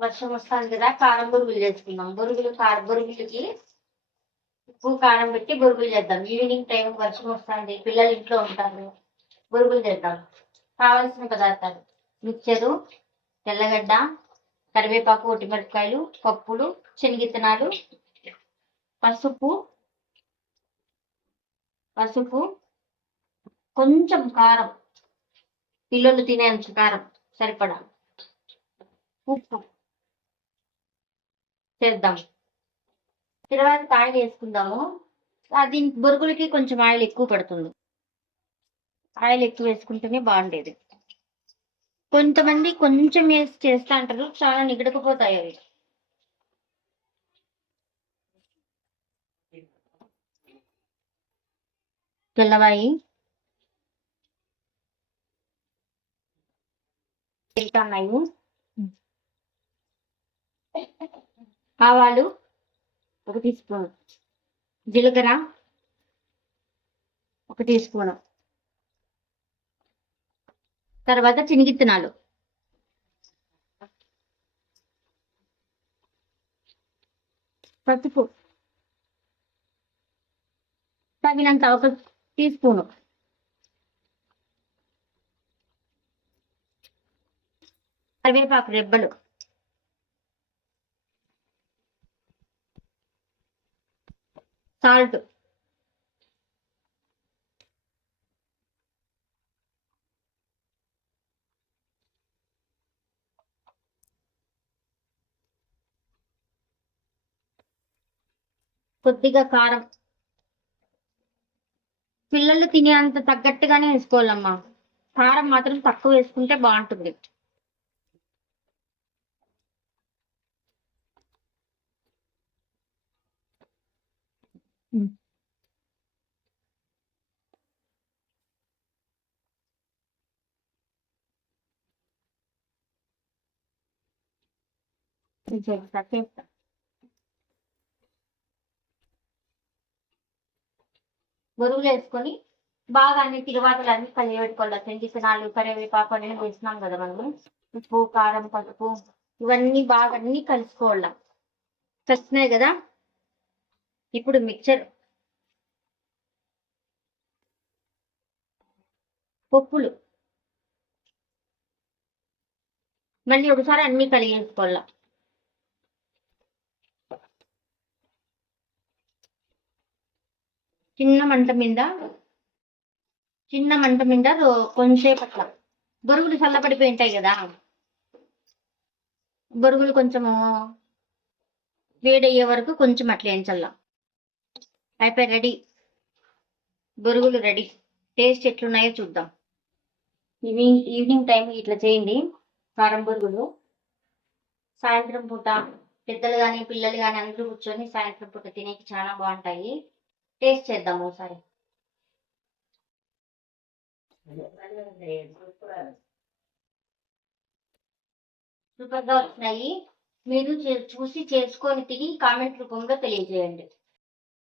వర్షం వస్తుంది కదా, కారం బొరుగులు చేసుకుందాం. బొరుగులకి ఉప్పు కారం పెట్టి బొరుగులు చేద్దాం. ఈవినింగ్ టైం వర్షం వస్తుంది, పిల్లలు ఇంట్లో ఉంటారు, బొరుగులు చేద్దాం. కావాల్సిన పదార్థాలు: మిక్చరు, తెల్లగడ్డ, కరివేపాకు, ఒట్టిమిరపకాయలు, పప్పులు, శనగిత్తనాలు, పసుపు పసుపు కొంచెం కారం, పిల్లలు తినేంత కారం సరిపడా, ఉప్పు చేద్దాం. తర్వాత ఆయిల్ వేసుకుందాము. అది బొరుగులకి కొంచెం ఆయిల్ ఎక్కువ పడుతుంది. ఆయిల్ ఎక్కువ వేసుకుంటేనే బాగుండేది. కొంతమంది కొంచెం వేసి చేస్తా అంటారు, చాలా నిగడకపోతాయి అవి. తెల్లవాయి తింటున్నాయి. ఆవాలు 1 టీ స్పూన్, జీలకర్ర 1 టీ స్పూన్, తర్వాత శనగిత్తనాలు, పసుపు తగినంత 1 టీ స్పూన్, కరివేపాకు రెబ్బలు, సాల్ట్, కొద్దిగా కారం. పిల్లలు తినే అంత తగ్గట్టుగానే వేసుకోవాలమ్మా. కారం మాత్రం తక్కువ వేసుకుంటే బాగుంటుంది. బొరుగులు వేసుకొని బాగా అన్ని తిరువాతలు అన్ని కలియబెట్టుకోవాలి. శనగిత్తనాలు, కరివేపాకు అన్నీ వేసినాం కదా మనము. ఉప్పు, కారం, పసుపు ఇవన్నీ బాగా అన్ని కలుసుకోవాలి. కలిసినాయి కదా, ఇప్పుడు మిక్చర్, పప్పులు మళ్ళీ ఒకసారి అన్ని కలిగేసుకోవాలి. చిన్న మంట మీద కొంచెంసేపు అట్లా. బొరుగులు చల్లబడిపోయి ఉంటాయి కదా, బొరుగులు కొంచెము వేడయ్యే వరకు కొంచెం అట్లా వేయించాల. అయిపోయి రెడీ, బొరుగులు రెడీ. టేస్ట్ ఎట్లున్నాయో చూద్దాం. ఈవినింగ్ టైం ఇట్లా చేయండి కారం బొరుగులు. సాయంత్రం పూట పెద్దలు కానీ పిల్లలు కానీ అందరూ కూర్చొని సాయంత్రం పూట తినేకి చాలా బాగుంటాయి. టేస్ట్ చేద్దాం ఒకసారి. సూపర్గా వచ్చినాయి. మీరు చూసి చేసుకొని తిని కామెంట్ రూపంలో తెలియజేయండి.